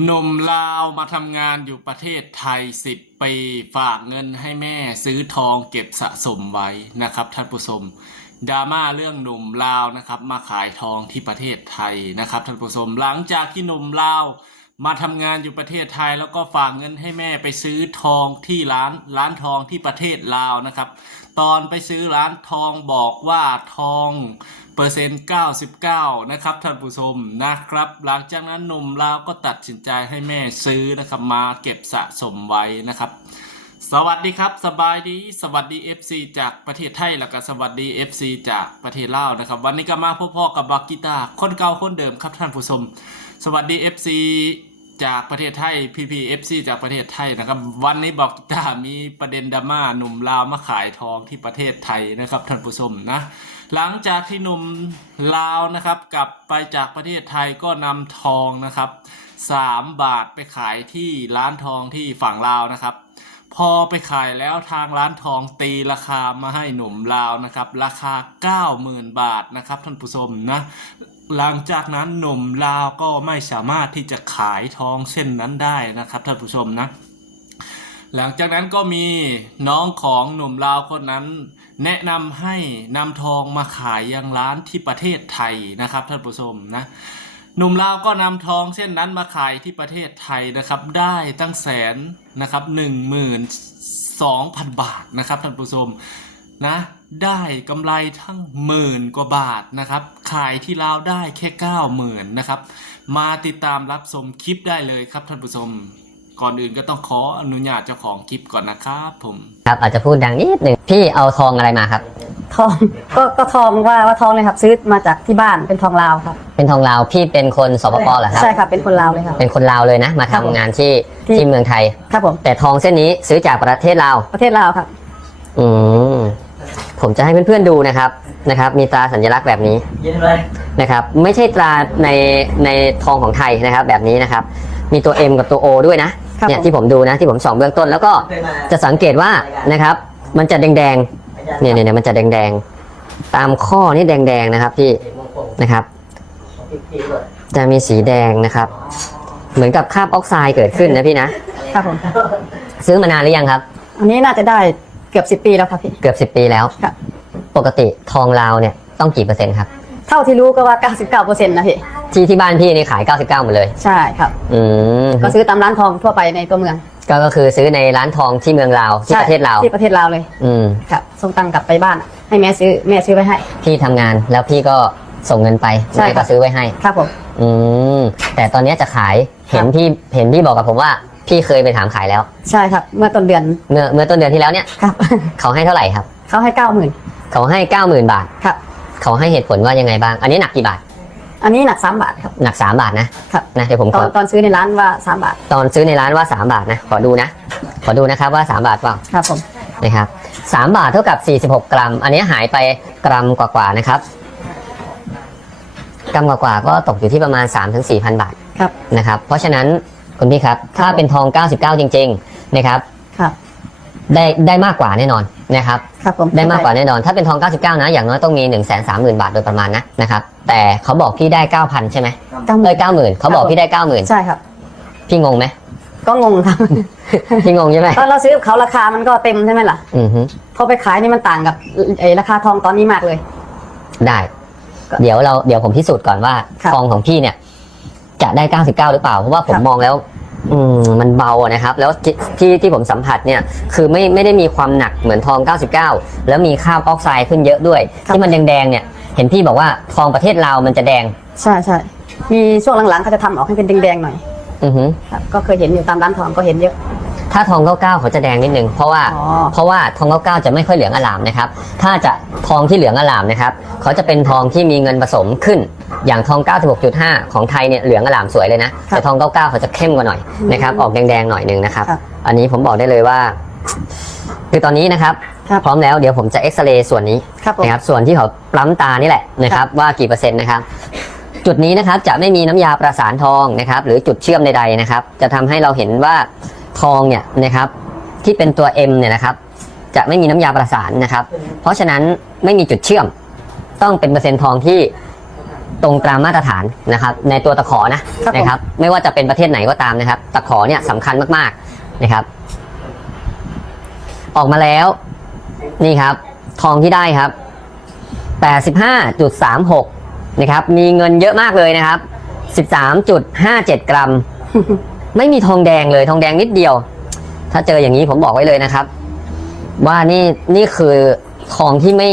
หนุ่มลาวมาทำงานอยู่ประเทศไทย 10 ปี ฝากเงินให้แม่ซื้อทองเก็บสะสมไว้นะครับ ท่านผู้ชมดราม่าเรื่องหนุ่มลาวนะครับ มาขายทองที่ประเทศไทยนะครับท่านผู้ชมหลังจากที่หนุ่มลาวมาทำงานอยู่ประเทศไทย แล้วก็ฝากเงินให้แม่ไปซื้อทองที่ร้านร้านทองที่ประเทศลาวนะครับ ตอนไปซื้อร้านทองบอกว่าทองเปอร์เซ็นต์99 นะครับท่านผู้ชมนะครับ หลังจากนั้นหนุ่มลาวก็ตัดสินใจให้แม่ซื้อนะครับมาเก็บสะสมไว้นะครับสวัสดีครับ สบายดี สวัสดี FC จากประเทศไทยแล้วก็สวัสดี FC จากประเทศลาวนะครับ วันนี้ก็มาพบพ่อกับบากิตาคนเก่าคนเดิมครับท่านผู้ชม สวัสดี FC จากประเทศไทย PPFC จากประเทศไทยนะครับ วันนี้บอกกิตามีประเด็นดราม่าหนุ่มลาวมาขายทองที่ประเทศไทยนะครับท่านผู้ชมนะ หลังจากที่หนุ่มลาวนะครับ กลับไปจากประเทศไทยก็นำทองนะครับ 3 บาทไปขายที่ร้านทองที่ฝั่งลาวนะครับ พอไปขายแล้วทางร้านทองตีราคามาให้หนุ่มลาวนะครับ ราคา 90,000 บาทนะครับท่านผู้ชมนะ หลังจากนั้นหนุ่มลาวก็ไม่สามารถที่จะขายทองเส้นนั้นได้นะครับท่านผู้ชมนะ หลังจากนั้นก็มีน้องของหนุ่มลาวคนนั้น แนะนำให้นำทองมาขายยังร้านที่ประเทศไทยนะครับท่านผู้ชมนะหนุ่มลาวก็นำทองเส้นนั้นมาขายที่ประเทศไทยนะครับ ได้ตั้งแสนนะครับหนึ่งหมื่นสองพันบาทนะครับท่านผู้ชมนะ ได้กำไรทั้งหมื่นกว่าบาทนะครับ ขายที่ลาวได้แค่เก้าหมื่นนะครับ มาติดตามรับชมคลิปได้เลยครับท่านผู้ชม ก่อนอื่นก็ต้องขออนุญาตเจ้าของคลิปก่อนนะครับผม ครับอาจจะพูดดังนิดหนึ่งพี่เอาทองอะไรมาครับ ทอง ก็ก็ทองว่าว่าทองเลยครับ ซื้อมาจากที่บ้านเป็นทองลาวครับเป็นทองลาวพี่เป็นคนสปปเหรอครับ ใช่ครับเป็นคนลาวเลยครับ เป็นคนลาวเลยนะ มาครัทำบผมงานที่ที่ ที่เมืองไทย ครับผมแต่ทองเส้นนี้ซื้อจากประเทศลาวประเทศลาวครับ อืม ผมจะให้เพื่อนๆดูนะครับนะครับ มีตราสัญลักษณ์แบบนี้นะครับ ไม่ใช่ตราในในทองของไทยนะครับ แบบนี้นะครับ มีตัว M กับตัว O ด้วยนะครับเนี่ยผมที่ผมดูนะที่ผมส่องเบื้องต้น แล้วก็จะสังเกตว่านะครับ มันจะแดงๆเนี่ยเนี่ยเนี่ยมันจะแดงๆตามข้อนี่แดงๆนะครับพี่นะครับจะมีสีแดงนะครับ เหมือนกับคราบออกไซด์เกิดขึ้นนะพี่นะครับผมซื้อมานานหรือยังครับ อันนี้น่าจะได้ เกือบสิบปีแล้วครับพี่ เกือบ10ปีแล้วครับปกติทองลาวเนี่ยต้องกี่เปอร์เซ็นต์ครับ เท่าที่รู้ก็ว่า 99เปอร์เซ็นต์นะพี่ ที่ที่บ้านพี่นี่ขาย 99หมดเลย ใช่ครับ อืมก็ซื้อตามร้านทองทั่วไปในตัวเมือง ก็ก็คือซื้อในร้านทองที่เมืองลาวที่ใช่ประเทศลาวที่ประเทศลาวเลย อืมครับส่งตังค์กลับไปบ้าน ให้แม่ซื้อแม่ซื้อไว้ให้ พี่ทำงานแล้วพี่ก็ส่งเงินไปใช่แม่ครัก็บซื้อไว้ให้ ครับผม อืมแต่ตอนนี้จะขายเห็นครับพี่เห็นพี่บอกกับผมว่า พี่เคยไปถามขายแล้ว ใช่ครับเมื่อต้นเดือนเมื่อเมื่อต้นเดือนที่แล้วเนี่ยครับ เขาให้เท่าไหร่ครับ เขาให้เก้าหมื่นเขาให้เก้าหมื่นบาท ครับ เขาให้เหตุผลว่ายังไงบ้าง อันนี้หนักกี่บาท อันนี้หนักสามบาทครับ หนักสามบาทนะครับนะเดี๋ยวผมตขออนตอนซื้อในร้านว่าสามบาทตอนซื้อในร้านว่าสามบาทนะขอดูนะ ขอดูนะครับว่าสามบาทเปล่า ครับผมนะครับสามบาทเท่ากับ 46 กรัม อันนี้หายไปกรัมกว่าๆนะครับ กรัมกว่าๆก็ตกอยู่ที่ประมาณ 3-4,000 บาทครับนะครับ เพราะฉะนั้น คุณพี่ครับ ถ้าเป็นทอง 99 จริง ๆ นะครับ ครับ ได้ได้มากกว่าแน่นอนนะครับ ครับผมได้มากกว่าแน่นอน ถ้าเป็นทอง 99 นะ อย่างน้อยต้องมี 1 3 0 0 0 0 บาทโดยประมาณนะนะครับ แต่เขาบอกพี่ได้ 9,000 ใช่ไหมเก้าหเอ้มื่ยน90,000เขาบอกพี่ได้ 90,000 ใช่ครับ พี่งงไหม ก็งงครับ พี่งงใช่ไหมตอนเราซื้อกับเขาราคามันก็เต็มใช่ไหมล่ะอือฮึพอไปขายนี่มันต่างกับไอราคาทองตอนนี้มากเลย ได้ก็เดี๋ยวเราเดี๋ยวผมพิสูจน์ก่อนว่าครับทองของพี่เนี่ย จะได้ 99 หรือเปล่า เพราะว่าผมครับมองแล้วอืมมันเบาอะนะครับ แล้วที่ที่ที่ผมสัมผัสเนี่ย คือไม่ไม่ได้มีความหนักเหมือนทอง 99 แล้วมีคราบออกไซด์ขึ้นเยอะด้วย ที่มันแดงๆเนี่ย เห็นพี่บอกว่าทองประเทศลาวมันจะแดง ใช่ใช่มีช่วงหลังๆเขาจะทำออกให้เป็นแดงๆหน่อย อือฮึ ครับก็เคยเห็นอยู่ตามร้านทองก็เห็นเยอะ ถ้าทอง99เขาจะแดงนิดนึงเพราะว่าอ๋อ เพราะว่าทอง99จะไม่ค่อยเหลืองอลามนะครับ ถ้าจะทองที่เหลืองอลามนะครับเขาจะเป็นทองที่มีเงินผสมขึ้น อย่างทอง 96.5 ของไทยเนี่ยเหลืองอลามสวยเลยนะแต่ทอง 99 เขาจะเข้มกว่าหน่อยนะครับออกแดงๆหน่อยนึงนะครับ ครับอันนี้ผมบอกได้เลยว่า คือตอนนี้นะครับ ครับ พร้อมแล้วเดี๋ยวผมจะเอ็กซเรย์ส่วนนี้ ครับผม นะครับส่วนที่เขาปล้ำตานี่แหละนะครับว่ากี่เปอร์เซ็นต์นะครับ จุดนี้นะครับจะไม่มีน้ำยาประสานทองนะครับ หรือจุดเชื่อมใดๆนะครับ จะทำให้เราเห็นว่า ทองเนี่ยนะครับที่เป็นตัว M เนี่ยนะครับ จะไม่มีน้ำยาประสานนะครับ เพราะฉะนั้นไม่มีจุดเชื่อม ต้องเป็นเปอร์เซ็นต์ทองที่ตรงตามมาตรฐานนะครับ ในตัวตะขอนะครับผมนะครับ ไม่ว่าจะเป็นประเทศไหนก็ตามนะครับ ตะขอเนี่ยสำคัญมากๆนะครับ ออกมาแล้วนี่ครับ ทองที่ได้ครับ85.36นะครับ มีเงินเยอะมากเลยนะครับ 13.57 กรัม ไม่มีทองแดงเลยทองแดงนิดเดียว ถ้าเจออย่างนี้ผมบอกไว้เลยนะครับ ว่านี่นี่คือทองที่ไม่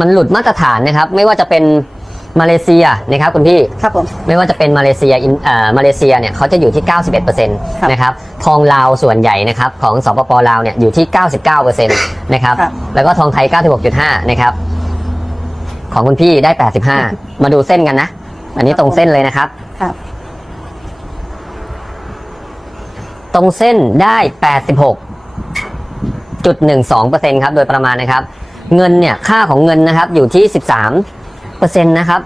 มันหลุดมาตรฐานนะครับ ไม่ว่าจะเป็นมาเลเซียนะครับคุณพี่ครับผม ไม่ว่าจะเป็นมาเลเซียอินเอ่อมาเลเซียเนี่ยเขาจะอยู่ที่ 91%นะครับทองลาวส่วนใหญ่นะครับของสปปลาวเนี่ยอยู่ที่ 99%นะครับครับ แล้วก็ทองไทย 96.5 นะครับ ของคุณพี่ได้ 85 มาดูเส้นกันนะ อันนี้ตรงเส้นเลยนะครับ ครับ ตรงเส้นได้ 86.12%ครับ โดยประมาณนะครับ เงินเนี่ย ค่าของเงินนะครับ อยู่ที่ 13%นะครับ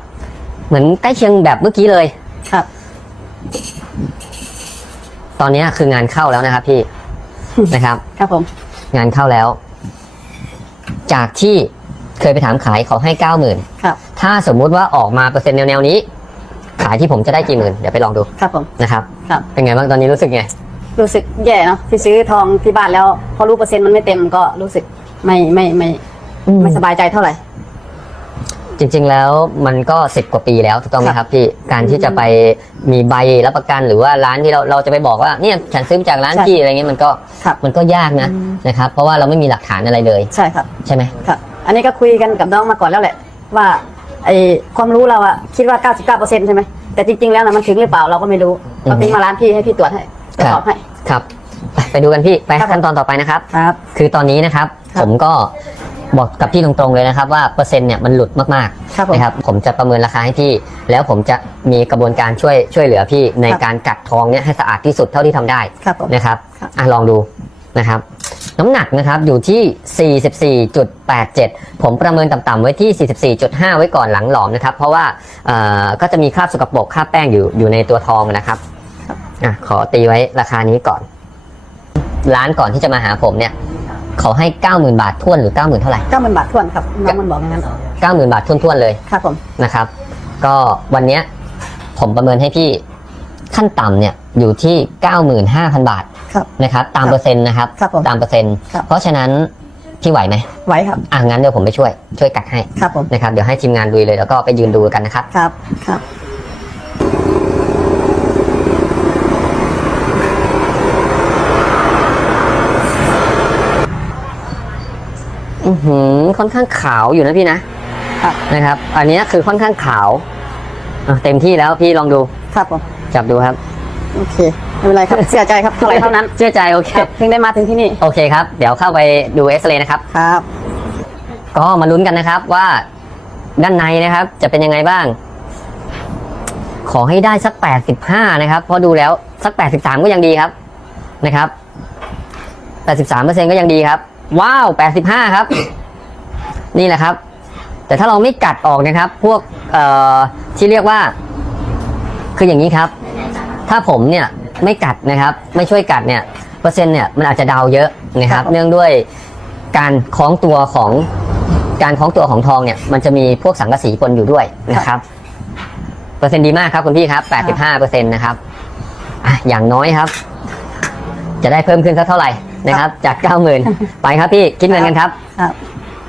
เหมือนใกล้เคียงแบบเมื่อกี้เลย ครับ ตอนนี้คืองานเข้าแล้วนะครับพี่ นะครับ ครับผม งานเข้าแล้ว จากที่เคยไปถามขายเขาให้เก้าหมื่นครับ ถ้าสมมุติว่าออกมาเปอร์เซ็นต์แนวๆนี้ ขายที่ผมจะได้กี่หมื่น เดี๋ยวไปลองดู ครับผม นะครับ ครับ เป็นไงบ้างตอนนี้รู้สึกไง รู้สึกแย่เนาะที่ซื้อทองที่บ้านแล้วพอรู้เปอร์เซ็นต์มันไม่เต็มก็รู้สึกไม่ไม่ไม่ไม่สบายใจเท่าไหร่ จริง ๆ แล้วมันก็สิบกว่าปีแล้วถูกต้องไหมครับพี่การที่จะไปมีใบรับประกันหรือว่าร้านที่เราเราจะไปบอกว่าเนี่ยฉันซื้อมาจากร้านใช่พี่อะไรเงี้ยมันก็ครับมันก็ยากนะอืม นะครับเพราะว่าเราไม่มีหลักฐานอะไรเลยใช่ครับ ใช่ไหมครับอันนี้ก็คุยกันกับน้องมาก่อนแล้วแหละ ว่าไอความรู้เราอะคิดว่า 99%ใช่ไหมแต่จริงๆแล้วนะมันถึงหรือเปล่าเราก็ไม่รู้เราทิ้งมาร้านพี่ให้พี่ตรวจให้ ตรวจสอบให้ ครับไปไปดูกันพี่ไปครับขั้นตอนต่อไปนะครับ ครับ คือตอนนี้นะครับ ครับผมก็บอกกับพี่ตรงๆเลยนะครับ ว่าเปอร์เซ็นต์เนี่ยมันหลุดมากครับๆผมนะครับผมจะประเมินราคาให้พี่ แล้วผมจะมีกระบวนการช่วยช่วยเหลือพี่ในครับ การกัดทองเนี่ยให้สะอาดที่สุดเท่าที่ทำได้ครับผม นะครับครับ อะลองดูนะครับ น้ำหนักนะครับอยู่ที่ 44.87 ผมประเมินต่ำๆไว้ที่ 44.5 ไว้ก่อนหลังหลอมนะครับ เพราะว่าเอ่อก็จะมีคราบสกปรกคราบแป้งอยู่อยู่ในตัวทองนะครับ อะขอตีไว้ราคานี้ก่อน ร้านก่อนที่จะมาหาผมเนี่ย เขาให้90,000บาทท้วนหรือ90,000เท่าไหร่เก้าหมื่นบาททวนครับน้องมันบอกอย่างนั้น90,000บาทท้วนๆเลยครับผมนะครับ ก็วันเนี้ยผมประเมินให้พี่ขั้นต่ำเนี่ยอยู่ที่95,000บาทครับนะครับตามครับเปอร์เซ็นต์นะครับครับผมตามเปอร์เซ็นต์ครับเพราะฉะนั้นพี่ไหวไหมไว้ครับอะงั้นเดี๋ยวผมไปช่วยช่วยกัดให้ครับผมนะครับเดี๋ยวให้ทีมงานดูเลยแล้วก็ไปยืนดูกันนะครับครับครับ อือหือค่อนข้างขาวอยู่นะพี่นะครับนะครับ อันเนี้ยคือค่อนข้างขาวอะเต็มที่แล้วพี่ลองดูครับผมจับดูครับ โอเคไม่เป็นไรครับ เสียใจครับเท่าไหรเท่านั้นเชื่อใจโอเคครับเพิ่งได้มาถึงที่นี่โอเคครับ เดี๋ยวเข้าไปดูเอ็กซเรย์นะครับ ครับ ก็มาลุ้นกันนะครับว่าด้านในนะครับ จะเป็นยังไงบ้าง ขอให้ได้สัก 85 นะครับ เพราะดูแล้วสัก 83 ก็ยังดีครับนะครับ 83%ก็ยังดีครับ ว้าว 85 ครับ นี่แหละครับ แต่ถ้าเราไม่กัดออกนะครับ พวกเอ่อที่เรียกว่า คืออย่างนี้ครับ ถ้าผมเนี่ยไม่กัดนะครับ ไม่ช่วยกัดเนี่ยเปอร์เซ็นต์เนี่ยมันอาจจะดาวเยอะนะครับ เนื่องด้วยการคล้องตัวของการคล้องตัวของทองเนี่ย มันจะมีพวกสังกะสีปนอยู่ด้วยนะครับ เปอร์เซ็นต์ดีมากครับคุณพี่ครับ 85เปอร์เซ็นต์นะครับออย่างน้อยครับ จะได้เพิ่มขึ้นสักเท่าไหร่ นะครับจาก90,000ไปครับพี่คิดเงินกันครับครับ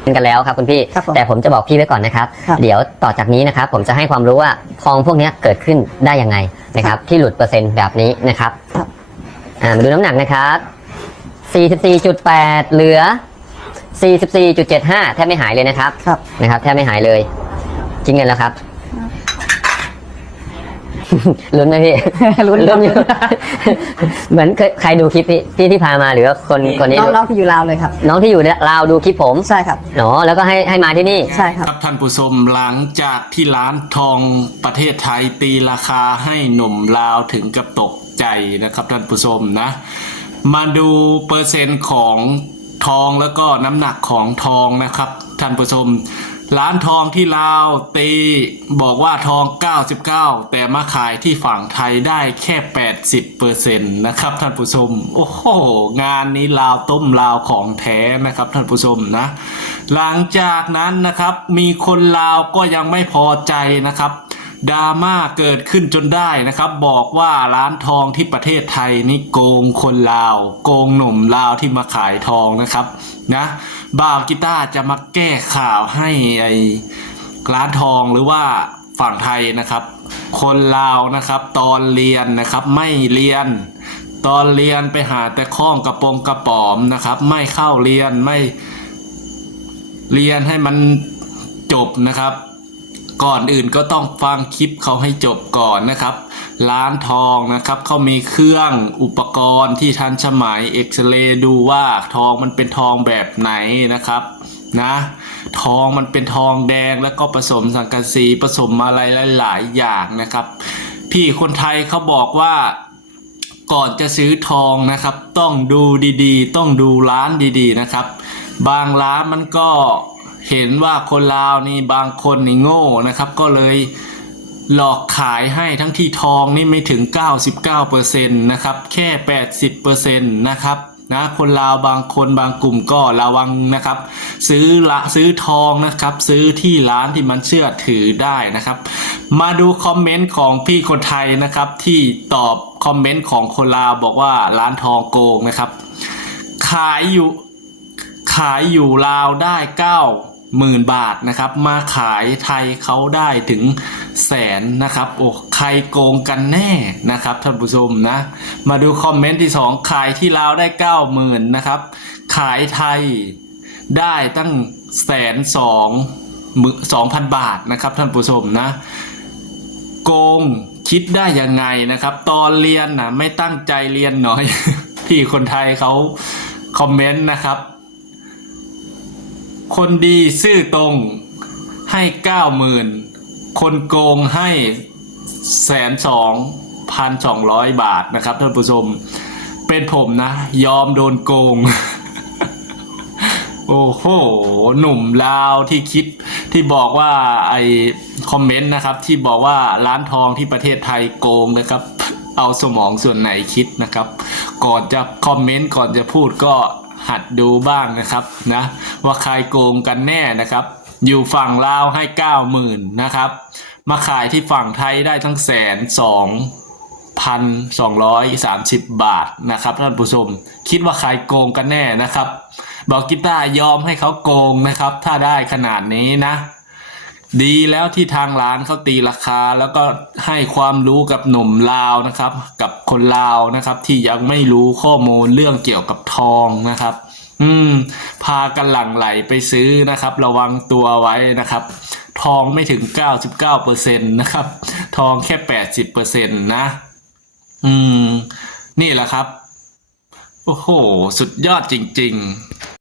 เงินกันแล้วครับคุณพี่ ครับผมแต่ผมจะบอกพี่ไว้ก่อนนะครับ ครับเดี๋ยวต่อจากนี้นะครับ ผมจะให้ความรู้ว่าทองพวกเนี้ยเกิดขึ้นได้ยังไงนะครับ ที่หลุดเปอร์เซ็นต์แบบนี้นะครับครับ อ่ามาดูน้ำหนักนะครับ 44.8 เหลือ 44.75 แทบไม่หายเลยนะครับ ครับ นะครับแทบไม่หายเลยคิดเงินแล้วครับ ลุ้นไหมพี่ ลุ้นลุ้นอยู่ เหมือนเคยใครดูคลิปพี่ที่ที่พามาหรือว่าคนคนนี้น้องดูน้องที่อยู่ลาวเลยครับ น้องที่อยู่ลาวดูคลิปผมใช่ครับ เนาะแล้วก็ให้ให้มาที่นี่ ใช่ครับ ครับท่านผู้ชมหลังจากที่ร้านทองประเทศไทยตีราคาให้หนุ่มลาวถึงกับตกใจนะครับท่านผู้ชมนะ มาดูเปอร์เซ็นต์ของทองแล้วก็น้ำหนักของทองนะครับท่านผู้ชม ร้านทองที่ลาวตีบอกว่าทอง 99 แต่มาขายที่ฝั่งไทยได้แค่ 80เปอร์เซ็นต์นะครับท่านผู้ชม โอ้โห งานนี้ลาวต้มลาวของแท้นะครับท่านผู้ชมนะ หลังจากนั้นนะครับมีคนลาวก็ยังไม่พอใจนะครับดราม่าเกิดขึ้นจนได้นะครับ บอกว่าร้านทองที่ประเทศไทยนี่โกงคนลาว โกงหนุ่มลาวที่มาขายทองนะครับนะ บ่าวกีตาร์จะมาแก้ข่าวให้ไอ้ร้านทองหรือว่าฝั่งไทยนะครับ คนลาวนะครับ ตอนเรียนนะครับไม่เรียน ตอนเรียนไปหาแต่ข้องกระโปรงกระป๋อมนะครับ ไม่เข้าเรียนไม่เรียนให้มันจบนะครับ ก่อนอื่นก็ต้องฟังคลิปเขาให้จบก่อนนะครับ ร้านทองนะครับเขามีเครื่องอุปกรณ์ที่ทันสมัยเอ็กซเรย์ดูว่าทองมันเป็นทองแบบไหนนะครับนะทองมันเป็นทองแดงแล้วก็ผสมสังกะสีผสมอะไรหลาย ๆ อย่างนะครับ พี่คนไทยเขาบอกว่าก่อนจะซื้อทองนะครับ ต้องดูดีๆ ต้องดูร้านดีๆนะครับ บางร้านมันก็เห็นว่าคนลาวนี่บางคนนี่โง่นะครับ ก็เลย หลอกขายให้ทั้งที่ทองนี่ไม่ถึง 99%นะครับแค่ 80%นะครับนะคนลาวบางคนบางกลุ่มก็ระวังนะครับ ซื้อละซื้อทองนะครับ ซื้อที่ร้านที่มันเชื่อถือได้นะครับ มาดูคอมเมนต์ของพี่คนไทยนะครับ ที่ตอบคอมเมนต์ของคนลาวบอกว่าร้านทองโกงนะครับ ขายอยู่ขายอยู่ลาวได้เก้า หมื่นบาทนะครับ มาขายไทยเขาได้ถึงแสนนะครับโอ้ใครโกงกันแน่นะครับท่านผู้ชมนะ มาดูคอมเมนต์ที่สองขายที่ลาวได้เก้าหมื่นนะครับ ขายไทยได้ตั้งแสนสองสองพันบาทนะครับท่านผู้ชมนะ โกงคิดได้ยังไงนะครับ ตอนเรียนนะไม่ตั้งใจเรียนหน่อย พี่คนไทยเขาคอมเมนต์นะครับ คนดีซื่อตรงให้เก้าหมื่นคนโกงให้แสนสองพันสองร้อยบาทนะครับท่านผู้ชม เป็นผมนะ ยอมโดนโกง โอ้โห หนุ่มลาวที่คิดที่บอกว่าไอคอมเมนต์นะครับ ที่บอกว่าร้านทองที่ประเทศไทยโกงนะครับ เอาสมองส่วนไหนคิดนะครับ ก่อนจะคอมเมนต์ก่อนจะพูดก็ หัดดูบ้างนะครับนะว่าใครโกงกันแน่นะครับ อยู่ฝั่งลาวให้เก้าหมื่นนะครับ มาขายที่ฝั่งไทยได้ทั้งแสนสองพันสองร้อยสามสิบบาทนะครับท่านผู้ชมคิดว่าใครโกงกันแน่นะครับ บอกกีตาร์ยอมให้เขาโกงนะครับ ถ้าได้ขนาดนี้นะ ดีแล้วที่ทางร้านเขาตีราคา แล้วก็ให้ความรู้กับหนุ่มลาวนะครับ กับคนลาวนะครับ ที่ยังไม่รู้ข้อมูลเรื่องเกี่ยวกับทองนะครับ อืม พากันหลั่งไหลไปซื้อนะครับ ระวังตัวไว้นะครับ ทองไม่ถึง 99%นะครับ ทองแค่ 80%นะ อืม นี่แหละครับ โอ้โห สุดยอดจริง ๆ